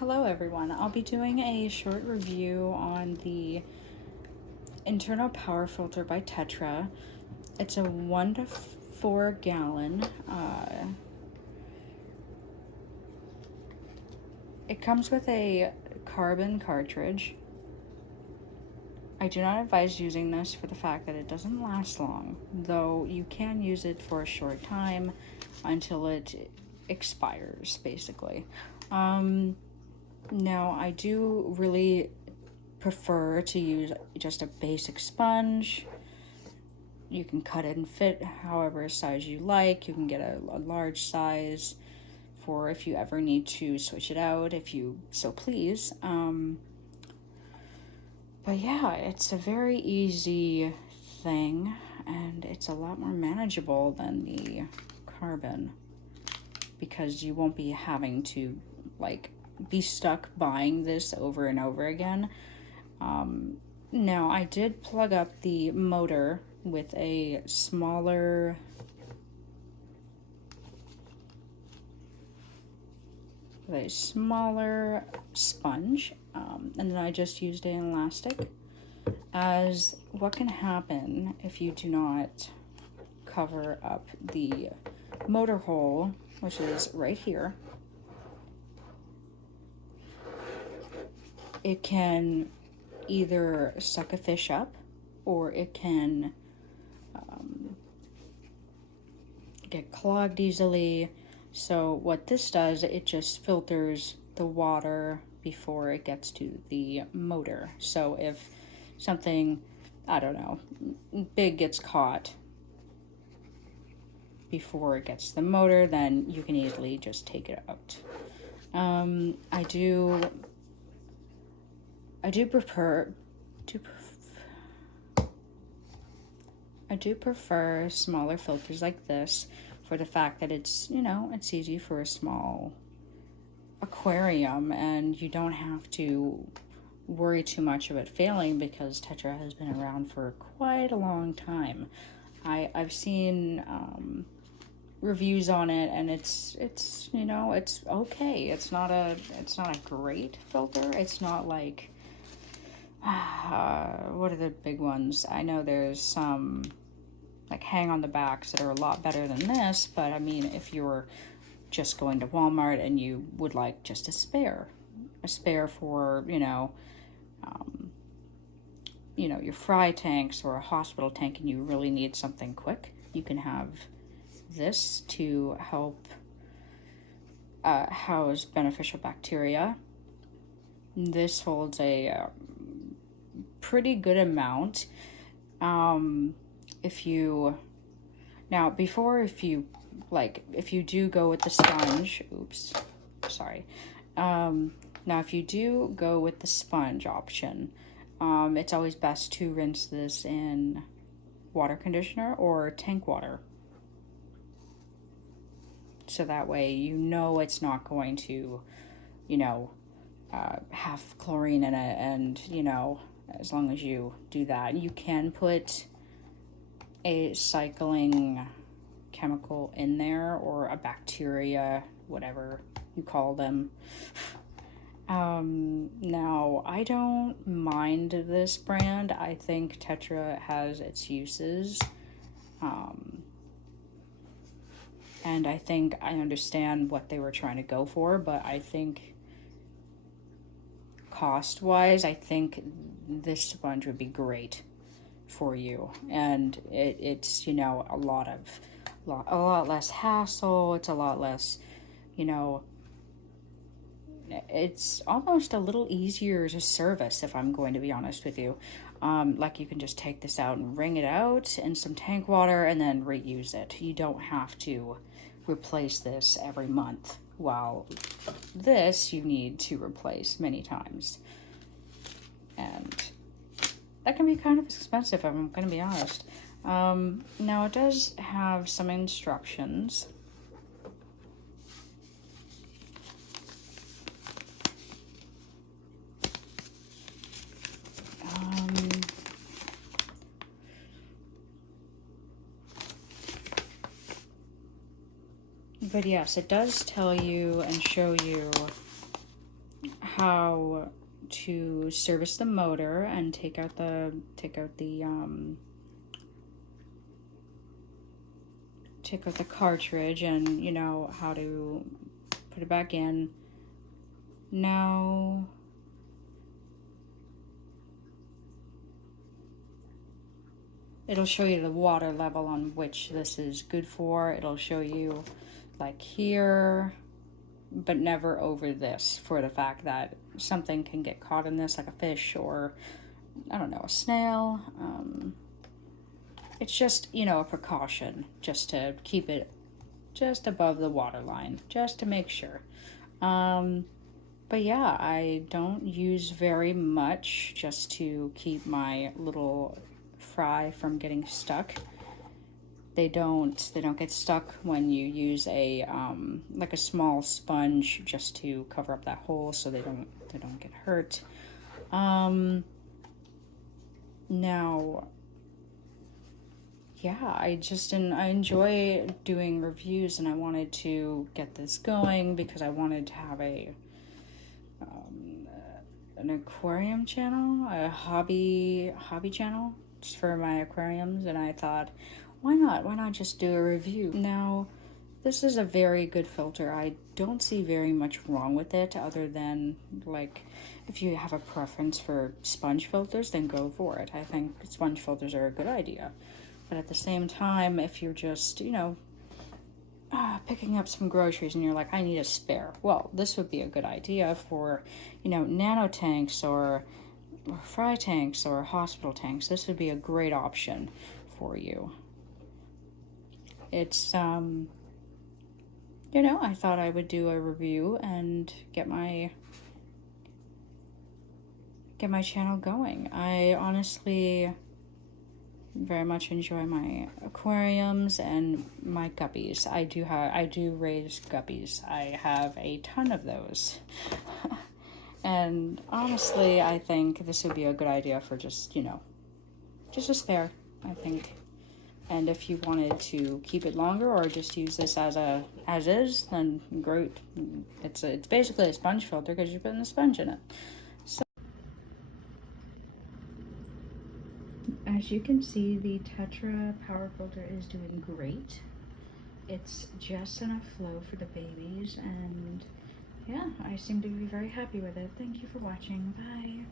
Hello everyone, I'll be doing a short review on the internal power filter by Tetra. It's a 1 to 4 gallon. It comes with a carbon cartridge. I do not advise using this for the fact that it doesn't last long, though you can use it for a short time until it expires, basically. Now, I do really prefer to use just a basic sponge. You can cut it and fit however size you like. You can get a large size for if you ever need to switch it out, if you so please. But yeah, it's a very easy thing, and it's a lot more manageable than the carbon because you won't be having to be stuck buying this over and over again. Now, I did plug up the motor with a smaller sponge, and then I just used an elastic, as what can happen if you do not cover up the motor hole, which is right here. It can either suck a fish up, or it can get clogged easily. So what this does, it just filters the water before it gets to the motor. So if something, I don't know, big gets caught before it gets to the motor, then you can easily just take it out. I do prefer smaller filters like this for the fact that it's, it's easy for a small aquarium and you don't have to worry too much of it failing because Tetra has been around for quite a long time. I've seen reviews on it, and it's it's okay. It's not a great filter. It's not like what are the big ones? I know there's some like hang on the backs that are a lot better than this, but I mean, if you're just going to Walmart and you would like just a spare for, your fry tanks or a hospital tank, and you really need something quick, you can have this to help house beneficial bacteria. This holds a pretty good amount. If you do go with the sponge, now if you do go with the sponge option, it's always best to rinse this in water conditioner or tank water. So that way it's not going to, have chlorine in it, and, as long as you do that. You can put a cycling chemical in there, or a bacteria, whatever you call them. Now, I don't mind this brand. I think Tetra has its uses. And I think I understand what they were trying to go for, but I think cost-wise, I think this sponge would be great for you. And it's a lot less hassle. It's a lot less, it's almost a little easier to service, if I'm going to be honest with you. Like, you can just take this out and wring it out in some tank water and then reuse it. You don't have to replace this every month, while this you need to replace many times. And that can be kind of expensive, if I'm going to be honest. Now, it does have some instructions. But yes, it does tell you and show you how to service the motor and take out the cartridge, and you know how to put it back in. Now it'll show you the water level on which this is good for. It'll show you like here, but never over this, for the fact that something can get caught in this, like a fish or, I don't know, a snail. It's just, you know, a precaution just to keep it just above the water line, just to make sure. But yeah, I don't use very much, just to keep my little fry from getting stuck. They don't get stuck when you use a like a small sponge just to cover up that hole, so they don't get hurt. Now, yeah, I enjoy doing reviews, and I wanted to get this going because I wanted to have an aquarium channel, a hobby channel just for my aquariums, and I thought, why not just do a review. Now, this is a very good filter. I don't see very much wrong with it, other than, like, if you have a preference for sponge filters, then go for it. I think sponge filters are a good idea. But at the same time, if you're just, you know, picking up some groceries and you're like, I need a spare, well, this would be a good idea for, you know, nano tanks or fry tanks or hospital tanks. This would be a great option for you. It's, you know, I thought I would do a review and get my channel going. I honestly very much enjoy my aquariums and my guppies. I do raise guppies. I have a ton of those. And honestly, I think this would be a good idea for just, you know, just a spare, I think. And if you wanted to keep it longer or just use this as is, then great. It's basically a sponge filter because you're putting a sponge in it. So, as you can see, the Tetra power filter is doing great. It's just enough flow for the babies, and yeah, I seem to be very happy with it. Thank you for watching. Bye.